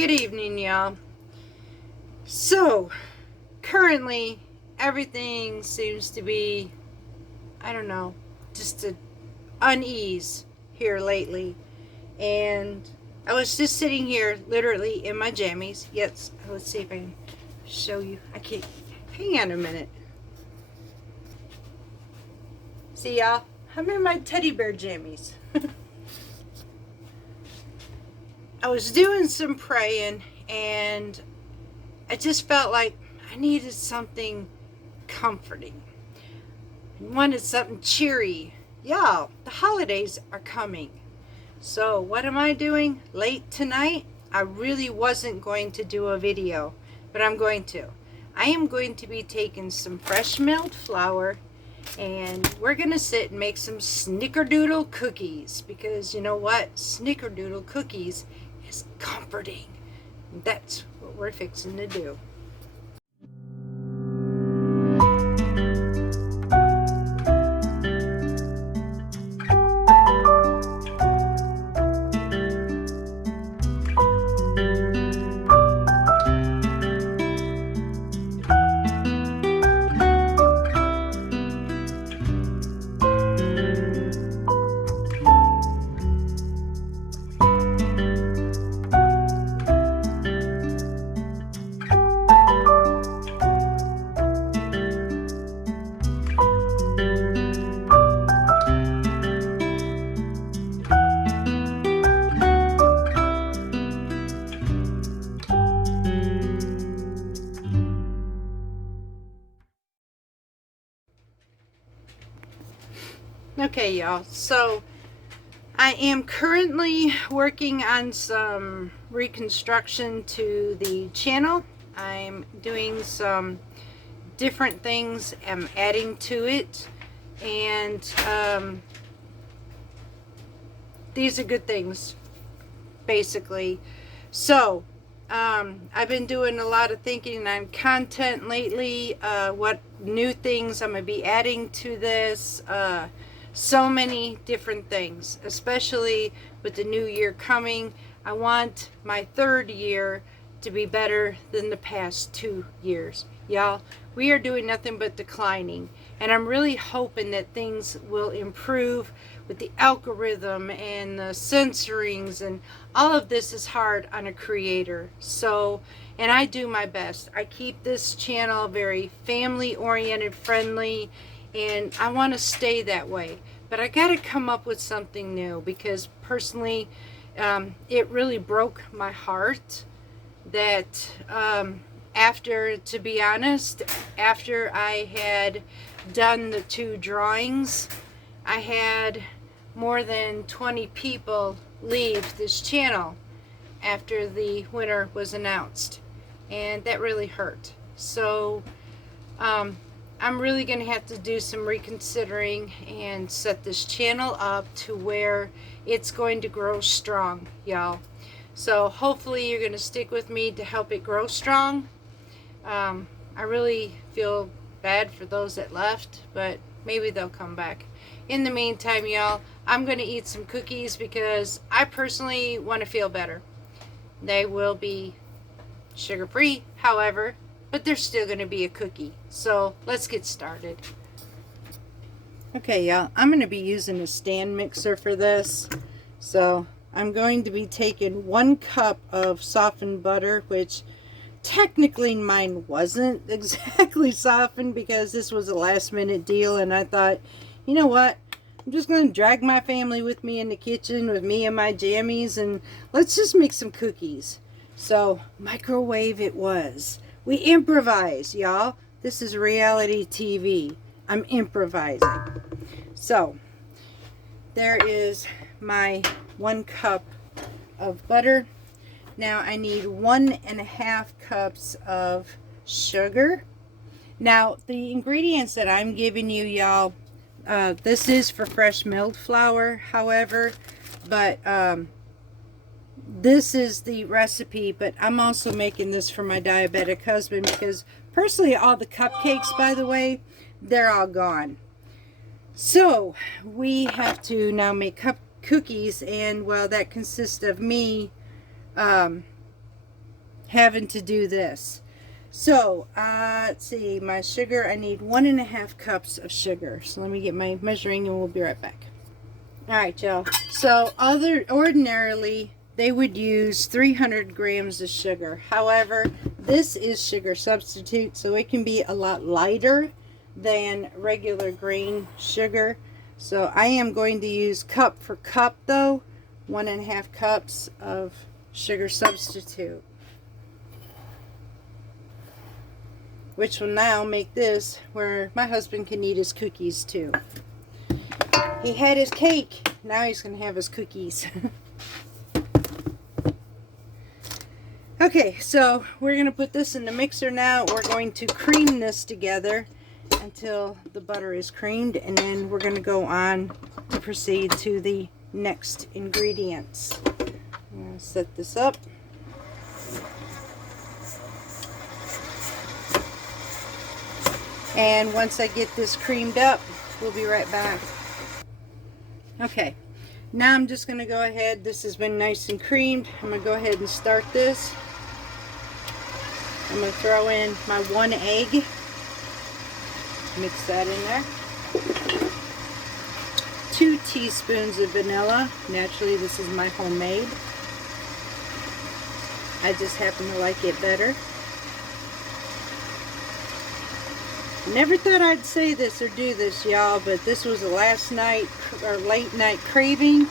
good evening, y'all. So, currently, everything seems to be, I don't know, just an unease here lately. And I was just sitting here, literally in my jammies. Yes, let's see if I can show you. I can't. Hang on a minute. See, y'all? I'm in my teddy bear jammies. I was doing some praying and I just felt like I needed something comforting. I wanted something cheery. Y'all, the holidays are coming. So what am I doing late tonight? I really wasn't going to do a video, but I'm going to. I am going to be taking some fresh milled flour and we're going to sit and make some snickerdoodle cookies, because you know what? Snickerdoodle cookies is comforting. That's what we're fixing to do. Okay, y'all, so I am currently working on some reconstruction to the channel. I'm doing some different things. I'm adding to it, and these are good things, basically. So I've been doing a lot of thinking on content lately, what new things I'm going to be adding to this. So many different things, especially with the new year coming. I want my third year to be better than the past 2 years. Y'all, we are doing nothing but declining, and I'm really hoping that things will improve with the algorithm and the censorings, and all of this is hard on a creator. So, and I do my best. I keep this channel very family oriented, friendly, and I want to stay that way. But I got to come up with something new, because personally it really broke my heart that after, to be honest, after I had done the 2 drawings, I had more than 20 people leave this channel after the winner was announced, and that really hurt. So I'm really going to have to do some reconsidering and set this channel up to where it's going to grow strong, y'all. So hopefully you're going to stick with me to help it grow strong. I really feel bad for those that left, but maybe they'll come back. In the meantime, y'all, I'm going to eat some cookies because I personally want to feel better. They will be sugar-free, however, but there's still going to be a cookie. So let's get started. Okay, y'all, I'm going to be using a stand mixer for this. So I'm going to be taking 1 cup of softened butter, which technically mine wasn't exactly softened because this was a last minute deal, and I thought, you know what, I'm just going to drag my family with me in the kitchen with me and my jammies, and let's just make some cookies. So microwave it was. We improvise, y'all. This is reality TV. I'm improvising. So there is my 1 cup of butter. Now I need 1.5 cups of sugar. Now the ingredients that I'm giving you, y'all, this is for fresh milled flour, however, but this is the recipe, but I'm also making this for my diabetic husband, because personally all the cupcakes, by the way, they're all gone. So we have to now make cookies, and well, that consists of me having to do this. So, let's see, my sugar, I need 1.5 cups of sugar. So let me get my measuring and we'll be right back. Alright, y'all. So, ordinarily, they would use 300 grams of sugar. However, this is sugar substitute, so it can be a lot lighter than regular grain sugar. So, I am going to use cup for cup, though, 1.5 cups of sugar substitute, which will now make this where my husband can eat his cookies too. He had his cake, now he's going to have his cookies. Okay, so we're going to put this in the mixer now. We're going to cream this together until the butter is creamed, and then we're going to go on to proceed to the next ingredients. I'm going to set this up. And once I get this creamed up, we'll be right back. Okay, now I'm just going to go ahead. This has been nice and creamed. I'm going to go ahead and start this. I'm going to throw in my 1 egg. Mix that in there. 2 teaspoons of vanilla. Naturally, this is my homemade. I just happen to like it better. Never thought I'd say this or do this, y'all, but this was a last night or late night craving,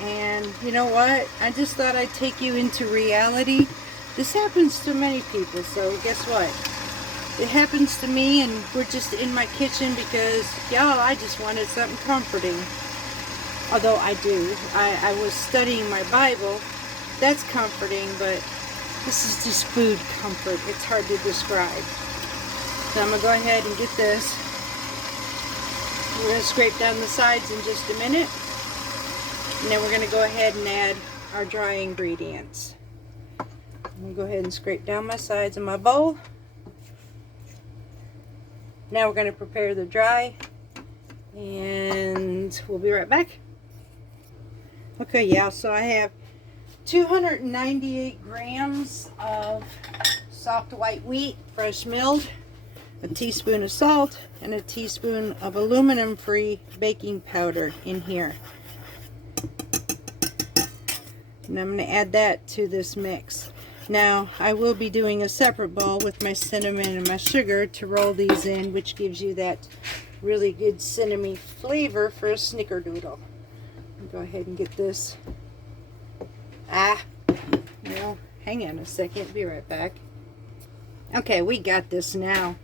and you know what? I just thought I'd take you into reality. This happens to many people, so guess what? It happens to me, and we're just in my kitchen because, y'all, I just wanted something comforting. Although I do. I was studying my Bible. That's comforting, but this is just food comfort. It's hard to describe. So I'm going to go ahead and get this. We're going to scrape down the sides in just a minute. And then we're going to go ahead and add our dry ingredients. I'm going to go ahead and scrape down my sides of my bowl. Now we're going to prepare the dry. And we'll be right back. Okay, yeah, so I have 298 grams of soft white wheat, fresh milled, a teaspoon of salt, and a teaspoon of aluminum-free baking powder in here. And I'm going to add that to this mix. Now, I will be doing a separate bowl with my cinnamon and my sugar to roll these in, which gives you that really good cinnamon flavor for a snickerdoodle. Go ahead and get this. No, hang on a second, be right back. Okay, we got this now.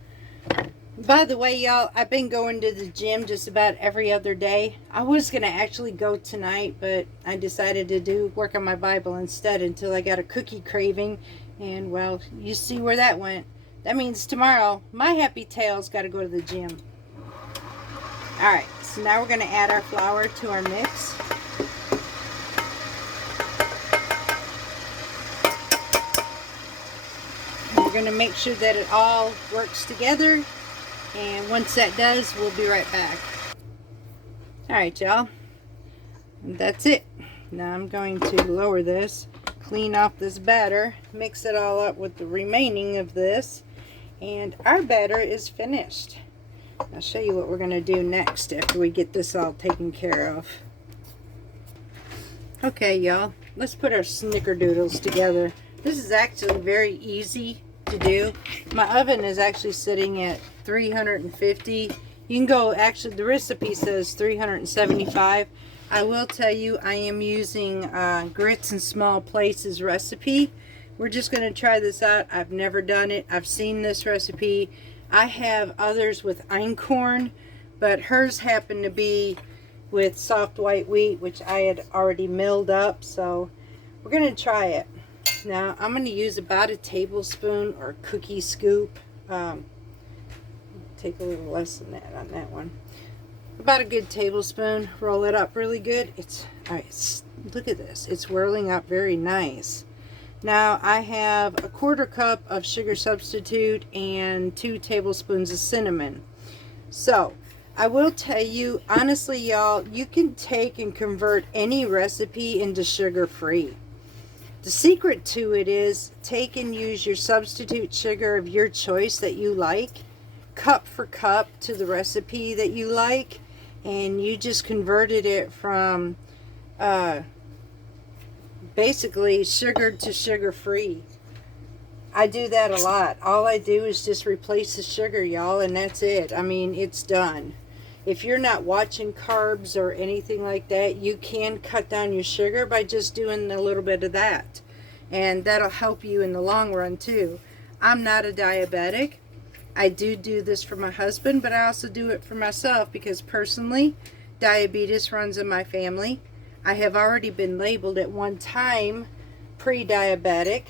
By the way, y'all, I've been going to the gym just about every other day. I was going to actually go tonight, but I decided to work on my Bible instead until I got a cookie craving. And, well, you see where that went. That means tomorrow, my happy tail's got to go to the gym. Alright, so now we're going to add our flour to our mix. And we're going to make sure that it all works together. And once that does, we'll be right back. Alright, y'all. And that's it. Now I'm going to lower this, clean off this batter, mix it all up with the remaining of this, and our batter is finished. I'll show you what we're going to do next after we get this all taken care of. Okay, y'all, let's put our snickerdoodles together. This is actually very easy to do. My oven is actually sitting at 350. You can go, actually the recipe says 375. I will tell you I am using Grits in Small Places recipe. We're just going to try this out. I've never done it. I've seen this recipe. I have others with einkorn, but hers happened to be with soft white wheat, which I had already milled up, so we're going to try it. Now I'm going to use about a tablespoon or cookie scoop. Take a little less than that on that one. About a good tablespoon. Roll it up really good. Look at this. It's whirling up very nice. Now I have a 1/4 cup of sugar substitute and 2 tablespoons of cinnamon. So I will tell you, honestly, y'all, you can take and convert any recipe into sugar-free. The secret to it is take and use your substitute sugar of your choice that you like, cup for cup to the recipe that you like, and you just converted it from basically sugared to sugar free. I do that a lot. All I do is just replace the sugar, y'all, and that's it. I mean, it's done. If you're not watching carbs or anything like that, you can cut down your sugar by just doing a little bit of that. And that'll help you in the long run too. I'm not a diabetic. I do this for my husband, but I also do it for myself because personally, diabetes runs in my family. I have already been labeled at one time pre-diabetic.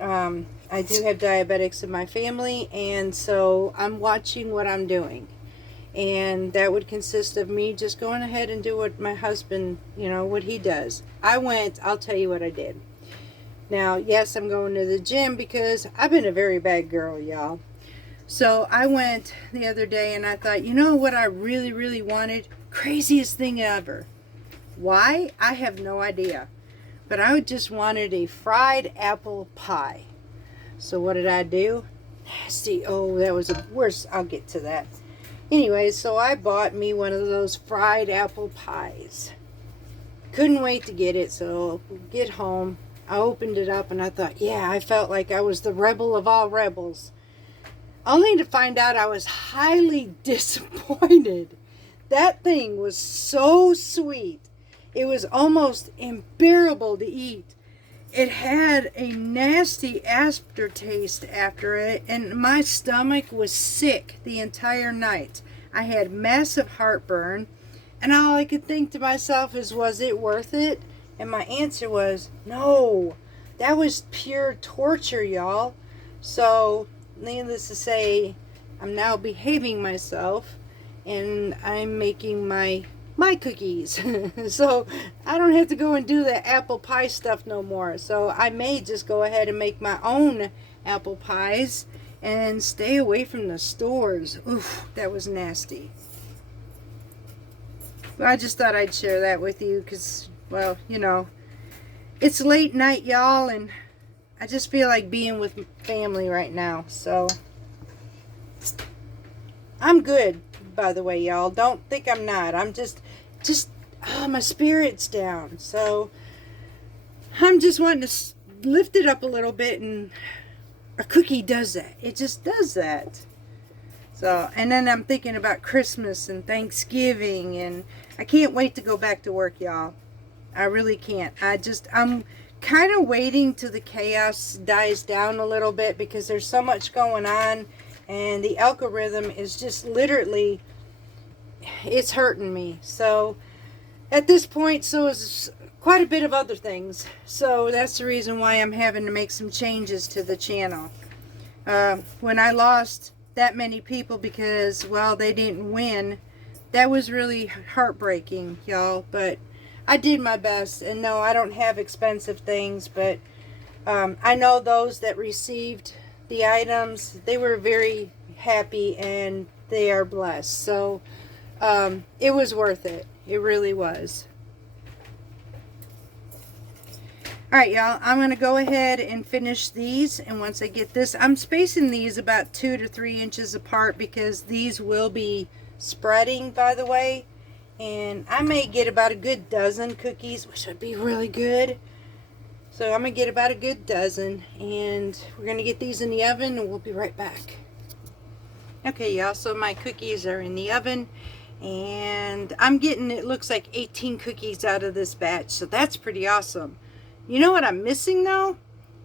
I do have diabetics in my family, and so I'm watching what I'm doing. And that would consist of me just going ahead and do what my husband, what he does. I'll tell you what I did. Now, yes, I'm going to the gym because I've been a very bad girl, y'all. So I went the other day and I thought, you know what I really, really wanted? Craziest thing ever. Why? I have no idea. But I just wanted a fried apple pie. So what did I do? Nasty. Oh, that was the worst. I'll get to that. Anyway, so I bought me one of those fried apple pies. Couldn't wait to get it, so get home. I opened it up and I thought, yeah, I felt like I was the rebel of all rebels. Only to find out I was highly disappointed. That thing was so sweet. It was almost unbearable to eat. It had a nasty aftertaste after it, and my stomach was sick the entire night. I had massive heartburn, and all I could think to myself is, was it worth it? And my answer was, no. That was pure torture, y'all. So, needless to say, I'm now behaving myself, and I'm making my cookies. So I don't have to go and do the apple pie stuff no more. So I may just go ahead and make my own apple pies and stay away from the stores. Oof, that was nasty. But I just thought I'd share that with you because, well, it's late night, y'all, and I just feel like being with family right now. So I'm good, by the way, y'all. Don't think I'm not. I'm just my spirit's down. So I'm just wanting to lift it up a little bit, and a cookie does that. It just does that. So, and then I'm thinking about Christmas and Thanksgiving, and I can't wait to go back to work, y'all. I really can't. I'm kind of waiting till the chaos dies down a little bit because there's so much going on, and the algorithm is just literally, it's hurting me. So at this point, so is quite a bit of other things. So that's the reason why I'm having to make some changes to the channel. When I lost that many people because, well, they didn't win, that was really heartbreaking, y'all. But I did my best, and no, I don't have expensive things, but I know those that received the items, they were very happy and they are blessed. So it was worth it. It really was. Alright, y'all, I'm going to go ahead and finish these, and once I get this, I'm spacing these about 2 to 3 inches apart because these will be spreading, by the way, and I may get about a good dozen cookies, which would be really good. So I'm going to get about a good dozen, and we're going to get these in the oven, and we'll be right back. Okay, y'all, so my cookies are in the oven, and I'm getting, it looks like 18 cookies out of this batch, so that's pretty awesome. You know what I'm missing though?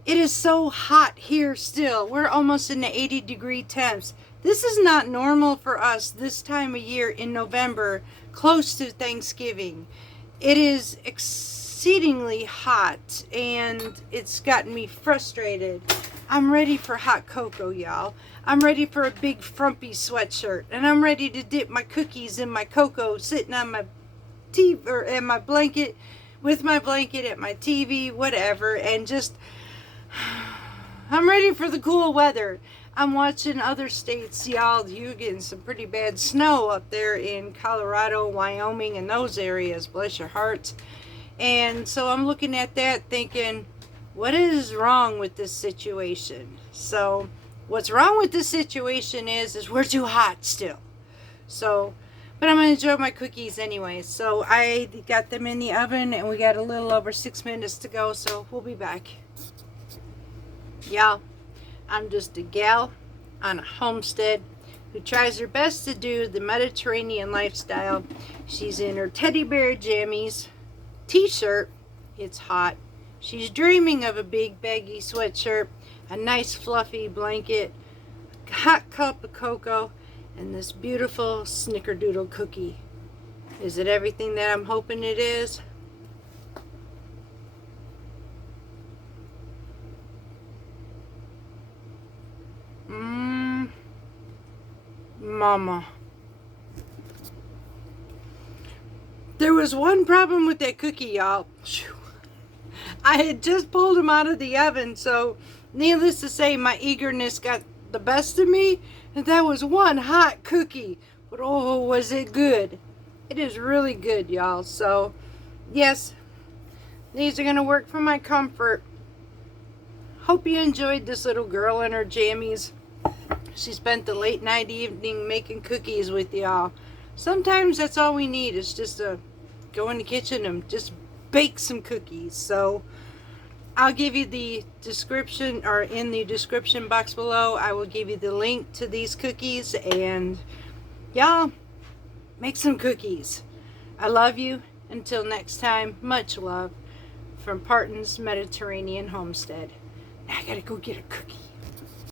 It is so hot here still. We're almost in the 80-degree temps. This is not normal for us this time of year in November, close to Thanksgiving. It is exceedingly hot, and it's gotten me frustrated. I'm ready for hot cocoa, y'all. I'm ready for a big frumpy sweatshirt, and I'm ready to dip my cookies in my cocoa sitting on my TV or in my blanket, with my blanket at my TV, whatever, and just, I'm ready for the cool weather. I'm watching other states, y'all, you getting some pretty bad snow up there in Colorado, Wyoming, and those areas, bless your hearts. And so I'm looking at that thinking, what is wrong with this situation? So what's wrong with this situation is we're too hot still. So, but I'm going to enjoy my cookies anyway. So I got them in the oven and we got a little over 6 minutes to go. So we'll be back. Y'all, I'm just a gal on a homestead who tries her best to do the Mediterranean lifestyle. She's in her teddy bear jammies, t-shirt, it's hot. She's dreaming of a big baggy sweatshirt, a nice fluffy blanket, a hot cup of cocoa, and this beautiful snickerdoodle cookie. Is it everything that I'm hoping it is? Mama. There was one problem with that cookie, y'all. I had just pulled them out of the oven, so needless to say, my eagerness got the best of me, and that was one hot cookie. But oh, was it good. It is really good, y'all. So, yes, these are going to work for my comfort. Hope you enjoyed this little girl and her jammies. She spent the late night evening making cookies with y'all. Sometimes that's all we need is just to go in the kitchen and just bake some cookies. So I'll give you the description, or in the description box below, I will give you the link to these cookies, and y'all make some cookies. I love you. Until next time, much love from Parton's Mediterranean Homestead. Now I gotta go get a cookie.